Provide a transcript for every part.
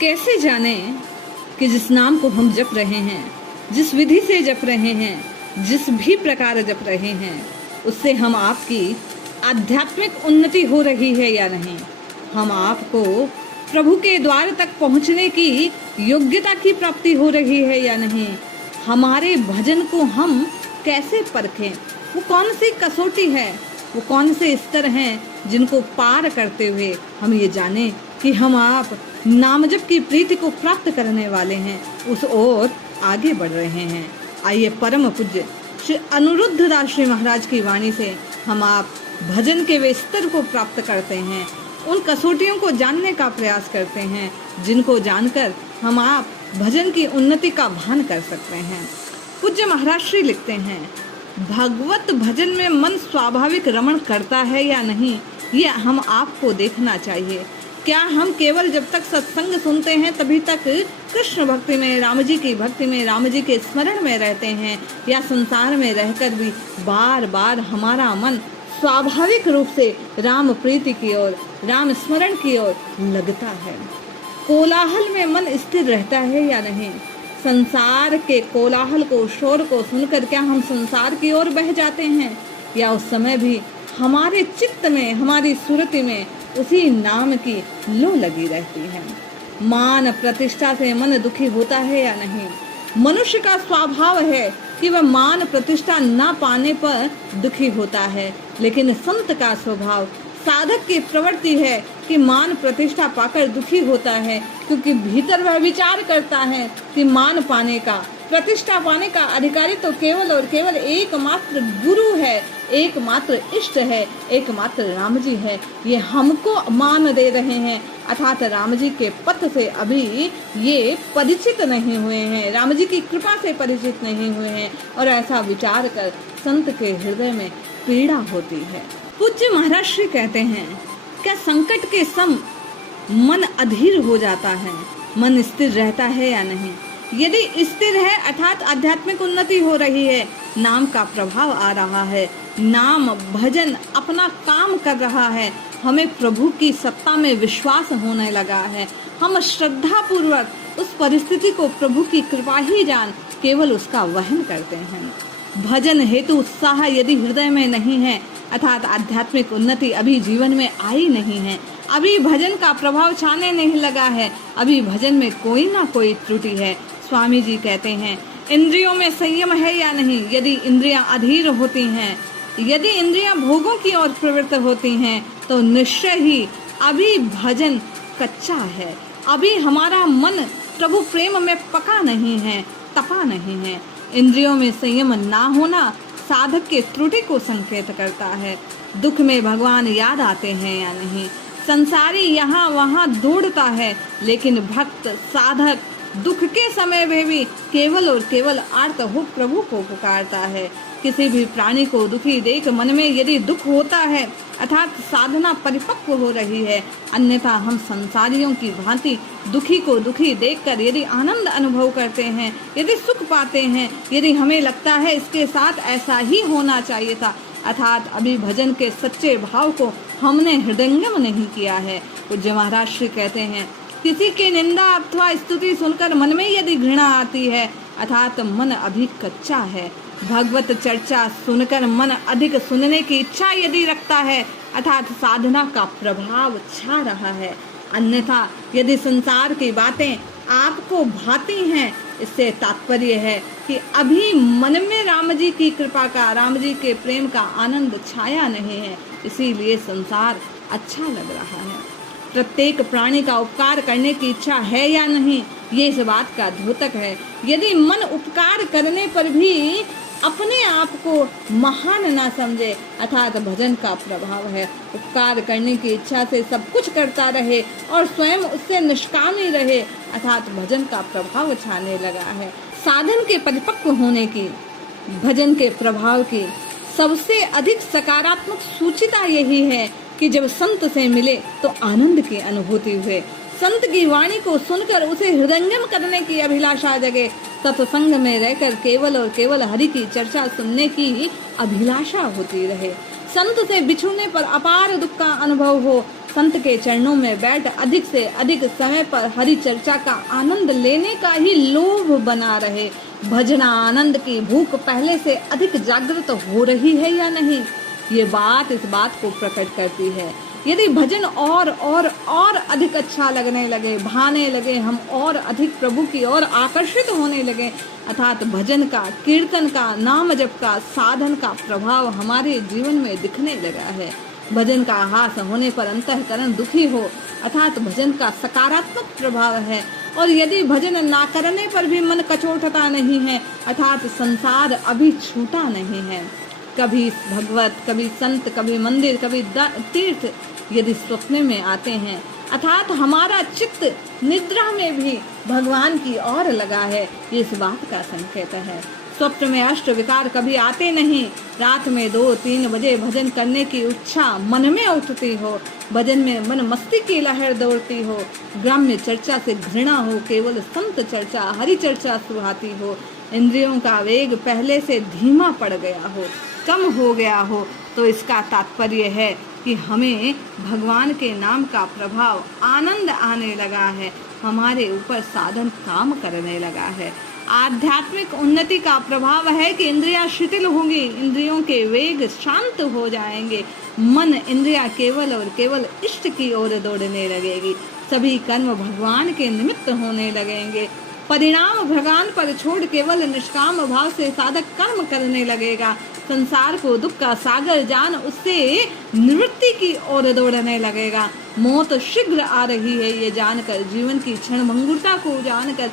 कैसे जाने कि जिस नाम को हम जप रहे हैं, जिस विधि से जप रहे हैं, जिस भी प्रकार जप रहे हैं, उससे हम आपकी आध्यात्मिक उन्नति हो रही है या नहीं, हम आपको प्रभु के द्वार तक पहुंचने की योग्यता की प्राप्ति हो रही है या नहीं, हमारे भजन को हम कैसे परखें, वो कौन सी कसौटी है, वो कौन से स्तर हैं जिनको पार करते हुए हम ये जाने कि हम आप नामजप की प्रीति को प्राप्त करने वाले हैं, उस ओर आगे बढ़ रहे हैं। आइए परम पूज्य श्री अनिरुद्धदास जी महाराज की वाणी से हम आप भजन के वे स्तर को प्राप्त करते हैं, उन कसौटियों को जानने का प्रयास करते हैं जिनको जानकर हम आप भजन की उन्नति का भान कर सकते हैं। पूज्य महाराज श्री लिखते हैं, भगवत भजन में मन स्वाभाविक रमण करता है या नहीं, ये हम आपको देखना चाहिए। क्या हम केवल जब तक सत्संग सुनते हैं तभी तक कृष्ण भक्ति में, राम जी की भक्ति में, राम जी के स्मरण में रहते हैं, या संसार में रहकर भी बार बार हमारा मन स्वाभाविक रूप से राम प्रीति की ओर, राम स्मरण की ओर लगता है? कोलाहल में मन स्थिर रहता है या नहीं? संसार के कोलाहल को, शोर को सुनकर क्या हम संसार की ओर बह जाते हैं, या उस समय भी हमारे चित्त में, हमारी सुरति में उसी नाम की लो लगी रहती है? मान प्रतिष्ठा से मन दुखी होता है या नहीं? मनुष्य का स्वभाव है कि वह मान प्रतिष्ठा ना पाने पर दुखी होता है, लेकिन संत का स्वभाव, साधक की प्रवृत्ति है कि मान प्रतिष्ठा पाकर दुखी होता है, क्योंकि भीतर वह विचार करता है कि मान पाने का, प्रतिष्ठा पाने का अधिकारी तो केवल और केवल एकमात्र गुरु है, एकमात्र इष्ट है, एकमात्र राम जी है। ये हमको मान दे रहे हैं, अर्थात राम जी के पथ से अभी ये परिचित नहीं हुए हैं, राम जी की कृपा से परिचित नहीं हुए हैं, और ऐसा विचार कर संत के हृदय में पीड़ा होती है। पूज्य महाराज श्री कहते हैं, क्या संकट के सम मन अधीर हो जाता है, मन स्थिर रहता है या नहीं? यदि स्थिर है अर्थात आध्यात्मिक उन्नति हो रही है, नाम का प्रभाव आ रहा है, नाम भजन अपना काम कर रहा है, हमें प्रभु की सत्ता में विश्वास होने लगा है, हम श्रद्धा पूर्वक उस परिस्थिति को प्रभु की कृपा ही जान केवल उसका वहन करते हैं। भजन हेतु उत्साह यदि हृदय में नहीं है, अर्थात आध्यात्मिक उन्नति अभी जीवन में आई नहीं है, अभी भजन का प्रभाव छाने नहीं लगा है, अभी भजन में कोई ना कोई त्रुटि है। स्वामी जी कहते हैं, इंद्रियों में संयम है या नहीं? यदि इंद्रियां अधीर होती हैं, यदि इंद्रियां भोगों की ओर प्रवृत्त होती हैं, तो निश्चय ही अभी भजन कच्चा है, अभी हमारा मन प्रभु प्रेम में पका नहीं है, तपा नहीं है। इंद्रियों में संयम ना होना साधक के त्रुटि को संकेत करता है। दुख में भगवान याद आते हैं या नहीं? संसारी यहाँ वहाँ दौड़ता है, लेकिन भक्त साधक दुख के समय में भी केवल और केवल आर्त हो प्रभु को पुकारता है। किसी भी प्राणी को दुखी देख मन में यदि दुख होता है, अर्थात साधना परिपक्व हो रही है, अन्यथा हम संसारियों की भांति दुखी को दुखी देखकर यदि आनंद अनुभव करते हैं, यदि सुख पाते हैं, यदि हमें लगता है इसके साथ ऐसा ही होना चाहिए था, अर्थात अभी भजन के सच्चे भाव को हमने हृदयंगम नहीं किया है। पूज्य महाराज श्री कहते हैं, किसी की निंदा अथवा स्तुति सुनकर मन में यदि घृणा आती है, अर्थात मन अभी कच्चा है। भगवत चर्चा सुनकर मन अधिक सुनने की इच्छा यदि रखता है, अर्थात साधना का प्रभाव छा रहा है। अन्यथा यदि संसार की बातें आपको भाती हैं, इससे तात्पर्य है कि अभी मन में राम जी की कृपा का, राम जी के प्रेम का आनंद छाया नहीं है, इसीलिए संसार अच्छा लग रहा है। प्रत्येक प्राणी का उपकार करने की इच्छा है या नहीं, ये इस बात का द्योतक है। यदि मन उपकार करने पर भी अपने आप को महान ना समझे, अर्थात भजन का प्रभाव है। उपकार करने की इच्छा से सब कुछ करता रहे और स्वयं उससे निष्कामी रहे, अर्थात भजन का प्रभाव छाने लगा है। साधन के परिपक्व होने की, भजन के प्रभाव की सबसे अधिक सकारात्मक सूचिता यही है कि जब संत से मिले तो आनंद की अनुभूति हुए, संत की वाणी को सुनकर उसे हृदयंगम करने की अभिलाषा जगे, सत्संग में रहकर केवल और केवल हरि की चर्चा सुनने की अभिलाषा होती रहे, संत से बिछुड़ने पर अपार दुख का अनुभव हो, संत के चरणों में बैठ अधिक से अधिक समय पर हरि चर्चा का आनंद लेने का ही लोभ बना रहे। भजन आनंद की भूख पहले से अधिक जागृत हो रही है या नहीं, ये बात इस बात को प्रकट करती है। यदि भजन और अधिक अच्छा लगने लगे, भाने लगे, हम और अधिक प्रभु की ओर आकर्षित होने लगे, अर्थात भजन का, कीर्तन का, नाम जप का, साधन का प्रभाव हमारे जीवन में दिखने लगा है। भजन का हास होने पर अंतःकरण दुखी हो, अर्थात भजन का सकारात्मक प्रभाव है। और यदि भजन ना करने पर भी मन कचोटता नहीं है, अर्थात संसार अभी छूटा नहीं है। कभी भगवत, कभी संत, कभी मंदिर, कभी तीर्थ यदि स्वप्न में आते हैं, अर्थात हमारा चित्त निद्रा में भी भगवान की ओर लगा है, ये इस बात का संकेत है। स्वप्न में अष्ट विकार कभी आते नहीं। रात में 2-3 बजे भजन करने की इच्छा मन में उठती हो, भजन में मन मस्ती की लहर दौड़ती हो, ग्राम्य चर्चा से घृणा हो, केवल संत चर्चा, हरि चर्चा सुहाती हो, इंद्रियों का वेग पहले से धीमा पड़ गया हो, कम हो गया हो, तो इसका तात्पर्य है कि हमें भगवान के नाम का प्रभाव, आनंद आने लगा है, हमारे ऊपर साधन काम करने लगा है। आध्यात्मिक उन्नति का प्रभाव है कि इंद्रियां शिथिल होंगी, इंद्रियों के वेग शांत हो जाएंगे, मन इंद्रियां केवल और केवल इष्ट की ओर दौड़ने लगेगी, सभी कर्म भगवान के निमित्त होने लगेंगे, परिणाम भगवान पर छोड़ केवल निष्काम भाव से साधक कर्म करने लगेगा, संसार को दुख का सागर जान उससे निवृत्ति की ओर दौड़ने लगेगा, मौत शीघ्र आ रही है ये जानकर, जीवन की क्षण भंगुरता को जानकर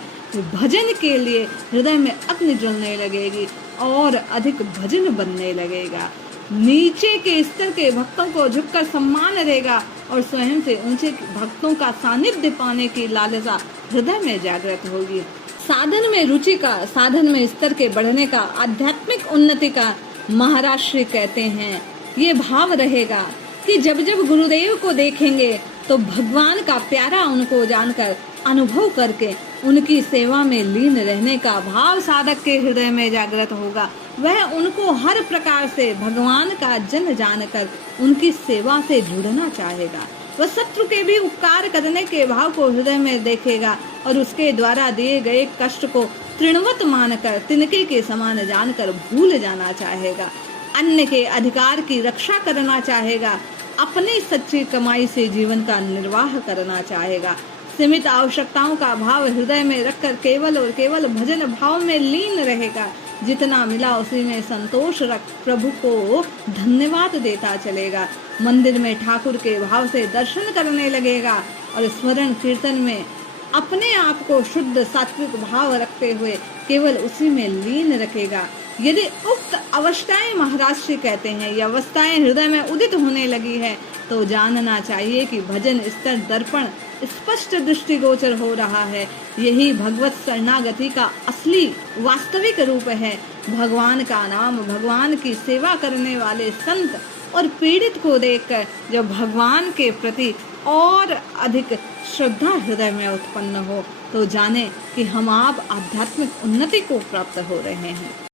भजन के लिए हृदय में अग्नि जलने लगेगी और अधिक भजन बनने लगेगा। नीचे के स्तर के भक्तों को झुककर सम्मान रहेगा और स्वयं से ऊंचे भक्तों का सानिध्य पाने की लालसा हृदय में जागृत होगी। साधन में रुचि का, साधन में स्तर के बढ़ने का, आध्यात्मिक उन्नति का महाराज श्री कहते हैं ये भाव रहेगा कि जब जब गुरुदेव को देखेंगे तो भगवान का प्यारा उनको जानकर, अनुभव करके उनकी सेवा में लीन रहने का भाव साधक के हृदय में जागृत होगा। वह उनको हर प्रकार से भगवान का जन जानकर उनकी सेवा से जुड़ना चाहेगा। वह शत्रु के भी उपकार करने के भाव को हृदय में देखेगा और उसके द्वारा दिए गए कष्ट को तृणवत मानकर, तिनके के समान जानकर भूल जाना चाहेगा। अन्य के अधिकार की रक्षा करना चाहेगा, अपनी सच्ची कमाई से जीवन का निर्वाह करना चाहेगा। सीमित आवश्यकताओं का भाव हृदय में रखकर केवल और केवल भजन भाव में लीन रहेगा। जितना मिला उसी में संतोष रख प्रभु को धन्यवाद देता चलेगा। मंदिर में ठाकुर के भाव से दर्शन करने लगेगा और स्मरण कीर्तन में अपने आप को शुद्ध सात्विक भाव रखते हुए केवल उसी में लीन रखेगा। यदि उक्त अवस्थाएं, महाराज श्री कहते हैं, ये अवस्थाएं हृदय में उदित होने लगी है तो जानना चाहिए कि भजन स्तर दर्पण स्पष्ट दृष्टिगोचर हो रहा है। यही भगवत शरणागति का असली वास्तविक रूप है। भगवान का नाम, भगवान की सेवा करने वाले संत और पीड़ित को देखकर जब भगवान के प्रति और अधिक श्रद्धा हृदय में उत्पन्न हो तो जाने कि हम आप आध्यात्मिक उन्नति को प्राप्त हो रहे हैं।